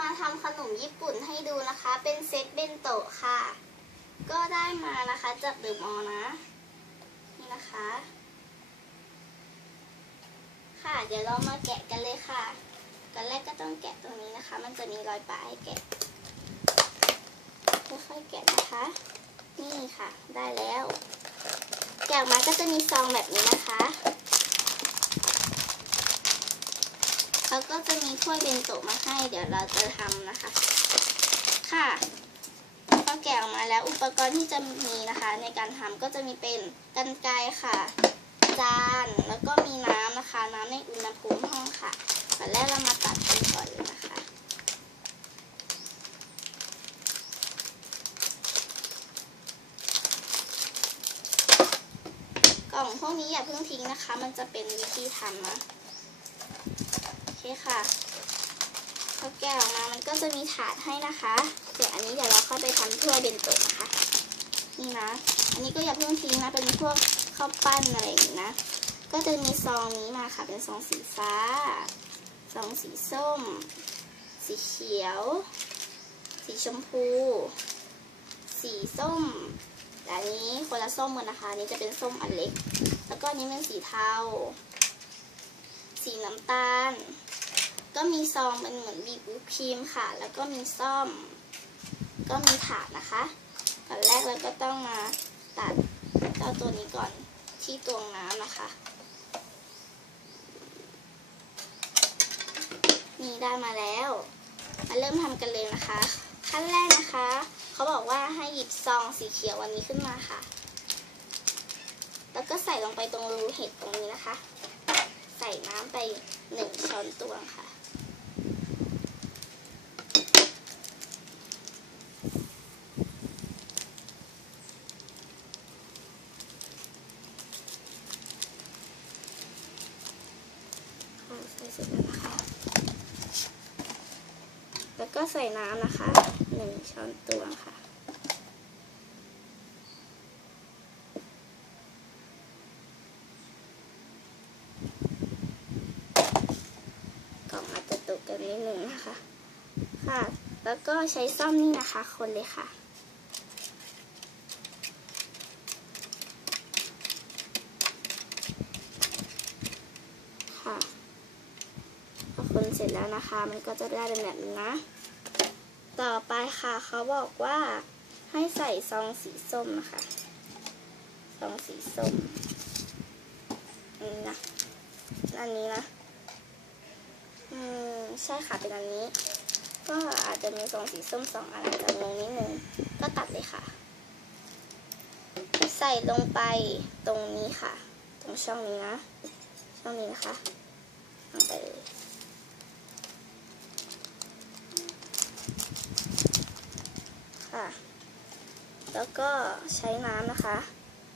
มาทำขนมญี่ปุ่นให้ดูนะคะ เป็นเซตเบนโตะค่ะ ก็ได้มานะคะจากเดอะมอลนะ นี่นะคะ ค่ะ เดี๋ยวเรามาแกะกันเลยค่ะกันแรกก็ต้องแกะตรงนี้นะคะ มันจะมีรอยปะให้แกะค่อยๆแกะนะคะ นี่ค่ะ ได้แล้วแกะออกมาก็จะมีซองแบบนี้นะคะ แล้วก็จะมีถ้วยเบนโตะมาให้ เดี๋ยวเราจะทำนะคะ ค่ะพอแกะออกมาแล้วอุปกรณ์ที่จะมีนะคะ ในการทำก็จะมีเป็นกันไกรค่ะ จานแล้วก็มีน้ำนะคะ น้ำในอุณหภูมิห้องค่ะตอนแรกเรามาตัดกันก่อนเลยนะคะกล่องพวกนี้อย่าเพิ่งทิ้งนะคะ มันจะเป็นวิธีทำนะ คค่ะพอแกะออกมามันก็จะมีถาดให้นะคะเดี๋ยวอันนี้เดี๋ยวเราเข้าไปทำถ้วยเบนโตะนะคะ นี่นะ อันนี้ก็อย่าเพิ่งทิ้งนะ เป็นพวกข้าวปั้นอะไรอย่างนี้นะ ก็จะมีซองนี้มาค่ะ เป็นซองสีฟ้า ซองสีส้ม สีเขียว สีชมพู สีส้มแต่อันนี้คนละส้มกันนะคะอันนี้จะเป็นส้มอันเล็ก แล้วก็นนี้เป็นสีเทา สีน้ำตาล ก็มีซองเป็นเหมือนบีบวิปครีมค่ะ แล้วก็มีซ่อม ก็มีถาดนะคะตอนแรกเราก็ต้องมาตัดเจ้าตัวนี้ก่อนที่ตวงน้ำนะคะ นี่ได้มาแล้ว มาเริ่มทำกันเลยนะคะ ขั้นแรกนะคะ เขาบอกว่าให้หยิบซองสีเขียวอันนี้ขึ้นมาค่ะ แล้วก็ใส่ลงไปตรงรูเห็ดตรงนี้นะคะ ใส่น้ำไปหนึ่งช้อนตวงค่ะใส่เสร็จแล้วนะคะ แล้วก็ใส่ น้ำนะคะหนึ่งช้อนตวงค่ะ กล่องอาจจะตกกันนิดนึงนะคะ ค่ะ แล้วก็ใช้ซ่อมนี่นะคะ คนเลยค่ะค่ะพอคนเสร็จแล้วนะคะ มันก็จะได้เป็นแบบนี้นะ ต่อไปค่ะเขาบอกว่าให้ใส่ซองสีส้มนะคะซองสีส้มนนี้นะอันนี้นะอืมใช่ค่ะเป็นอันนี้ ก็อาจจะมีซองสีส้มสองอันอาจจะงงนิดนึงก็ตัดเลยค่ะ ใส่ลงไปตรงนี้ค่ะ ตรงช่องนี้นะช่องนี้นะคะลงไปเลย ค่ะ แล้วก็ใช้น้ำนะคะ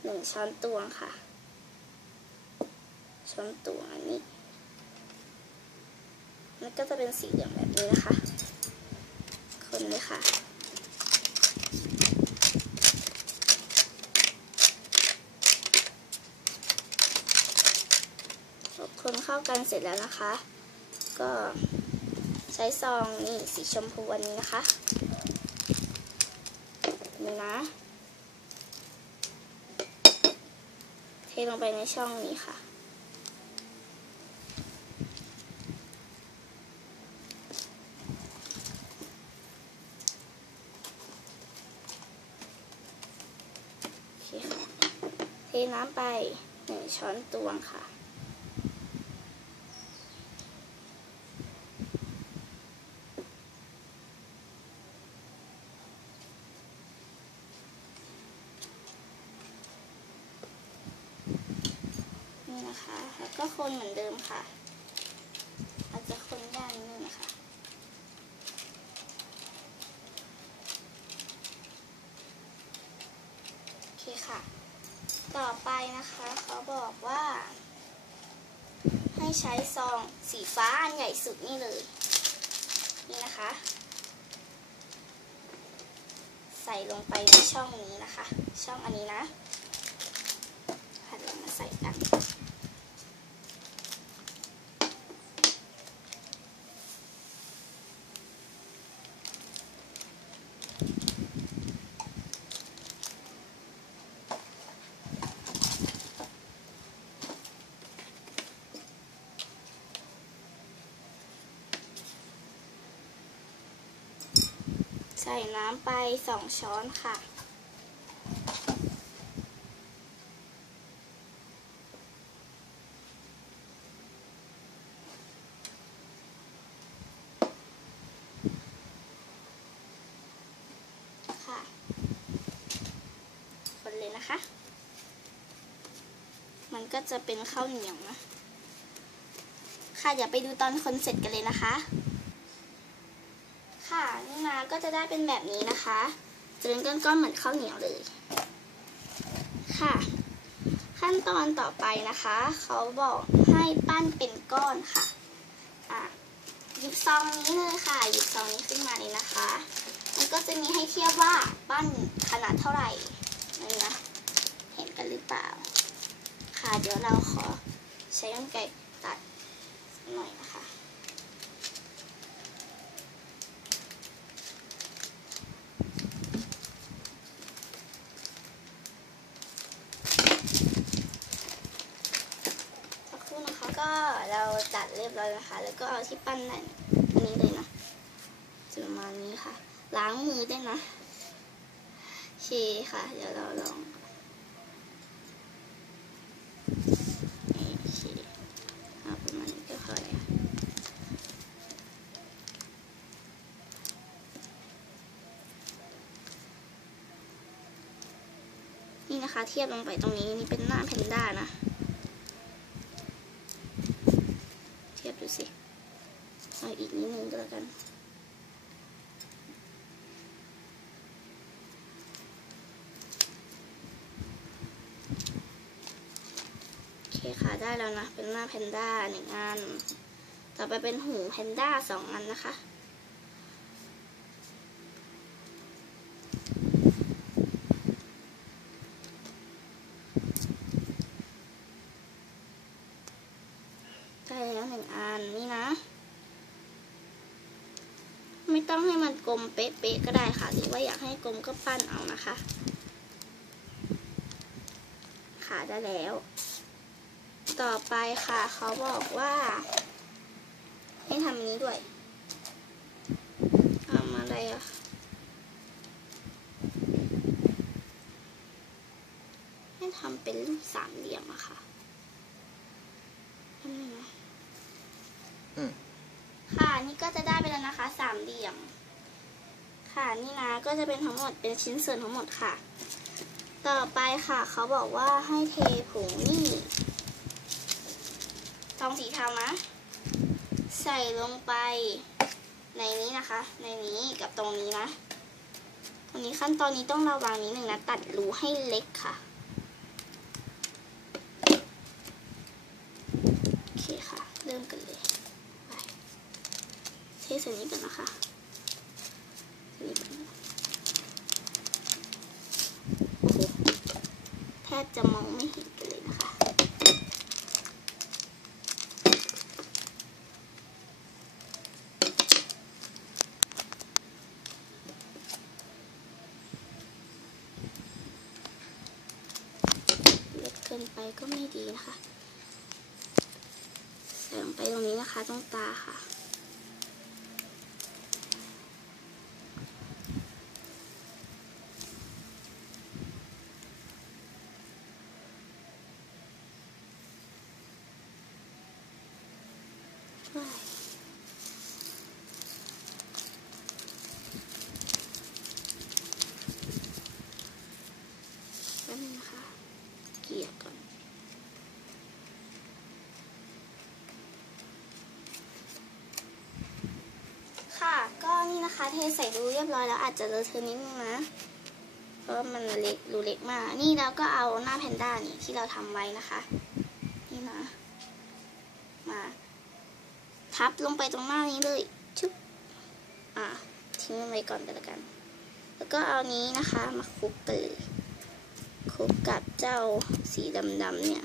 หนึ่งช้อนตวงค่ะ ช้อนตวงอันนี้ มันก็จะเป็นสีเหลืองแบบนี้นะคะ คนเลยค่ะ คนเข้ากันเสร็จแล้วนะคะ ก็ใช้ซองนี่สีชมพูอันนี้นะคะ นี่นะ เทลงไปในช่องนี้ค่ะ เทน้ำไปหนึ่งช้อนตวงค่ะ นะคะ แล้วก็คนเหมือนเดิมค่ะ อาจจะคนยากนิดนึงนะคะโอเคค่ะ ต่อไปนะคะเขาบอกว่า ให้ใช้ซองสีฟ้าอันใหญ่สุดนี่เลย นี่นะคะ ใส่ลงไปในช่องนี้นะคะ ช่องอันนี้นะหันลงมาใส่กัน น ส่น้ำไปสองช้อนค่ะ ค่ะ คนเลยนะคะ มันก็จะเป็นข้าวเหนียวนะ ค่ะ เดี๋ยวไปดูตอนคนเสร็จกันเลยนะคะ ค่ะนี่นะก็จะได้เป็นแบบนี้นะคะจะเป็นก้อนๆเหมือนข้าวเหนียวเลย ค่ะ ขั้นตอนต่อไปนะคะ เขาบอกให้ปั้นเป็นก้อนค่ะอะหยิบซองนี้เลยค่ะหยิบซองนี้ขึ้นมาเลยนะคะมันก็จะมีให้เทียบว่าปั้นขนาดเท่าไหร่นี่นะเห็นกันหรือเปล่า ค่ะเดี๋ยวเราขอใช้กรรไกรตัดหน่อยนะคะ สักครู่นะคะก็ เราตัดเรียบร้อยนะคะ แล้วก็เอาที่ปั้นนั่นอันนี้เลยนะประมาณนี้ค่ะ ล้างมือได้นะเคค่ะ เดี๋ยวเราลองเคเอาประมาณนี้ก็พอแล้วนี่นะคะ เทียบลงไปตรงนี้นี่เป็นหน้าแพนด้านะ เทียบดูสิ เอาอีกนิดนึงก็แล้วกันโอเคค่ะได้แล้วนะ เป็นหน้าแพนด้าหนึ่งอัน ต่อไปเป็นหูแพนด้าสองอันนะคะ ได้แล้วหนึ่งอันนี่นะ ไม่ ต้องให้มันกลมเป๊ะๆก็ได้ค่ะ หรือว่าอยากให้กลมก็ปั้นเอานะคะ ค่ะได้แล้ว ต่อไปค่ะ เขาบอกว่า ให้ทำนี้ด้วยทำอะไรอะให้ทำเป็นรูปสามเหลี่ยมอะค่ะทำยังไงอืมค่ะนี่ก็จะได้ไปแล้ว นะคะสามเหลี่ยม ค่ะนี่นะก็จะเป็นทั้งหมดเป็นชิ้นส่วนทั้งหมดค่ะ ต่อไปค่ะเขาบอกว่าให้เทผงนี่ทองสีเทานะ ใส่ลงไปในนี้นะคะ ในนี้กับตรงนี้นะตรงนี้ขั้นตอนนี้ต้องระวังนิดนึงนะ ตัดรูให้เล็กค่ะโอเคค่ะ เริ่มกันเลย ทใส่นี้ก่อนนะคะใส่นี้ก่อนนะโอ้โหแทบจะมองไม่เห็นกันเลยนะคะ เล็กเกินไปก็ไม่ดีนะคะ ใส่ลงไปตรงนี้นะคะตรงตาค่ะ ว้ายแป๊บนึงนะคะ เกลี่ยก่อน ค่ะ ก็นี่นะคะ เทใส่รูเรียบร้อยแล้วอาจจะเลอะเทอะนิดนึงนะเพราะมันเล็กรูเล็กมาก นี่เราก็เอาหน้าแพนด้านี่ที่เราทำไว้นะคะ นี่นะ มา ทับลงไปตรงหน้านี้เลยชุบอะทิ้งมันไว้ก่อนกันแล้วกัน แล้วก็เอานี้นะคะ มาคลุกกันเลยคลุกกับเจ้าสีดำๆเนี่ย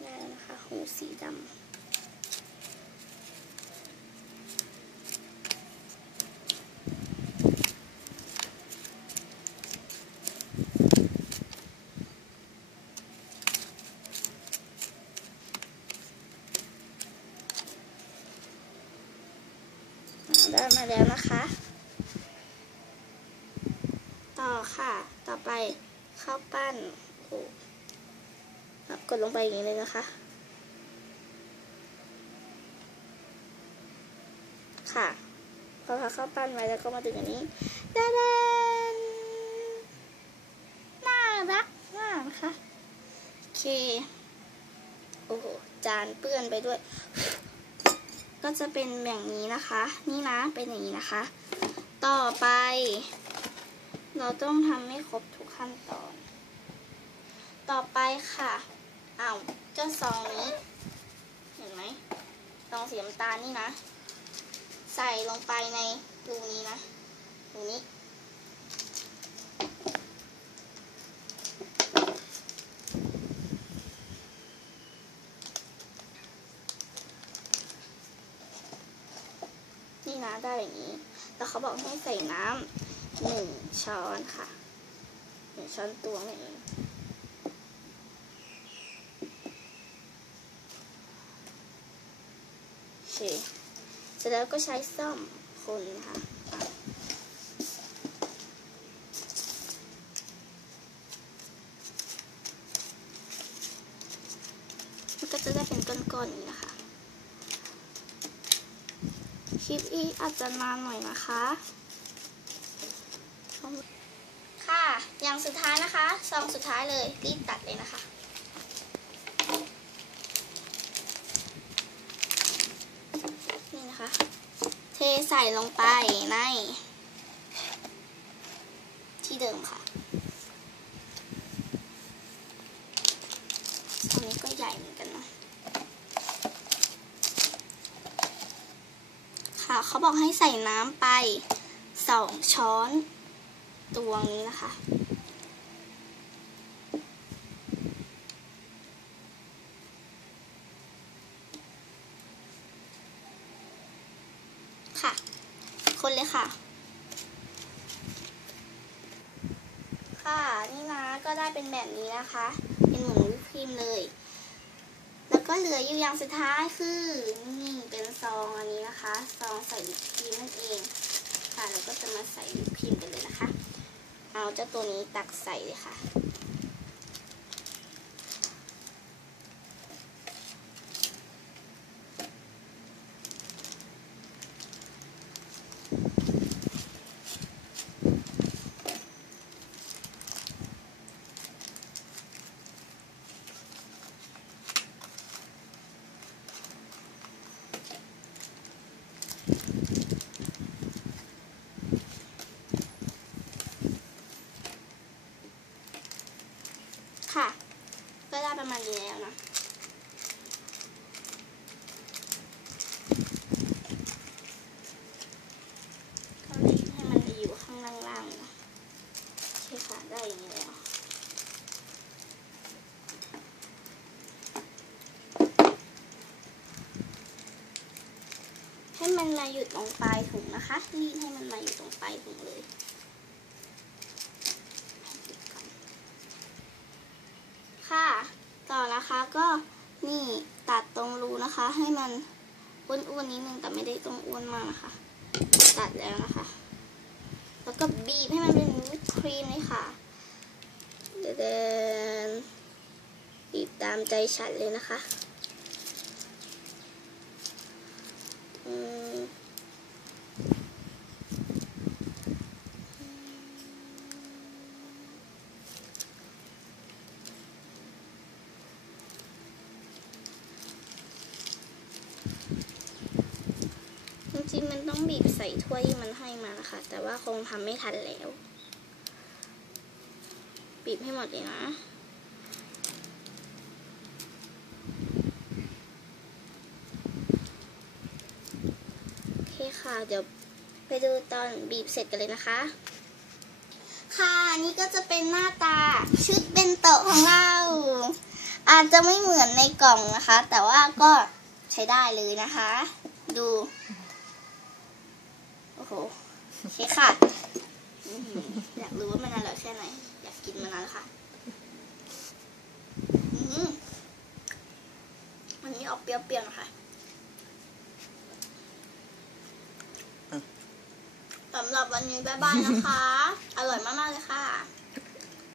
ได้แล้วนะคะ หูสีดำ โค่ะ ต่อไปข้าวปั้นโอ้อะกด ลงไปอย่างนี้เลยนะคะ ค่ะ พอพักข้าปั้นไว้แล้วก็มาถึงอันนี้ดาดนน่ารักมากนะคะโอเค โอ้โห จานเปื้อนไปด้วย ก็จะเป็นอย่างนี้นะคะ นี่นะ เป็นอย่างนี้นะคะ ต่อไป เราต้องทำให้ครบทุกขั้นตอนต่อไปค่ะ อ้าวเจ้าซองนี้ เห็นไหมซองสีน้ำตาลนี่นะ ใส่ลงไปในรูนี้นะรูนี้นี่นะได้อย่างนี้ แล้วเขาบอกให้ใส่น้ำหนึ่งช้อนค่ะหนึ่งช้อนตวงนั่นเองโอ เคเสร็จแล้วก็ใช้ซ่อมคนนะคะอะมันก็จะได้เป็นก้อนๆนี้นะคะ คลิปอีอาจจะนานหน่อยนะคะค่ะ อย่างสุดท้ายนะคะ ซองสุดท้ายเลย รีบตัดเลยนะคะ นี่นะคะ เท ใส่ลงไปในที่เดิมค่ะอันนี้ก็ใหญ่เหมือนกันนะค่ะเขาบอกให้ใส่น้ำไปสองช้อนตวงนี้นะคะค่ะ คนเลยค่ะ ค่ะนี่นะก็ได้เป็นแบบนี้นะคะ เป็นเหมือนวิปครีมเลย แล้วก็เหลืออยู่อย่างสุดท้ายคือนี่เป็นซองอันนี้นะคะซองใส่วิปครีมนั่นเองค่ะแล้วก็จะมาใส่วิปครีมกันเลยนะคะ เอาเจ้าตัวนี้ตักใส่เลยค่ะ มาแล้วนะก็ให้มันไปอยู่ข้างล่างๆนะโอเคค่ะได้อย่างนี้แล้วให้มันมาอยู่ตรงปลายถุงนะคะรีดให้มันมาอยู่ตรงปลายถุงเลย ค่ะ ต่อนะคะก็นี่ตัดตรงรูนะคะ ให้มันอ้วนๆนิดนึงแต่ไม่ได้ตรงอ้วนมากนะคะ ตัดแล้วนะคะ แล้วก็บีบให้มันเป็นวิปครีมเลยค่ะเดินบีบตามใจฉันเลยนะคะอืม จริงมันต้องบีบใส่ถ้วยที่มันให้มานะคะ แต่ว่าคงทำไม่ทันแล้ว บีบให้หมดเลยนะโอเคค่ะ เดี๋ยวไปดูตอนบีบเสร็จกันเลยนะคะ ค่ะนี่ก็จะเป็นหน้าตาชุดเป็นโตะของเรา อาจจะไม่เหมือนในกล่องนะคะ แต่ว่าก็ใช้ได้เลยนะคะ ดู หโอเคค่ะอื้อหืออยากรู้ว่ามันอร่อยแค่ไหน อยากกินมานานแล้วค่ะอือหือมันนี้ออกเปรี้ยวๆนะคะสำหรับวันวันนี้บ๊ายบายนะคะ อร่อยมากๆเลยค่ะ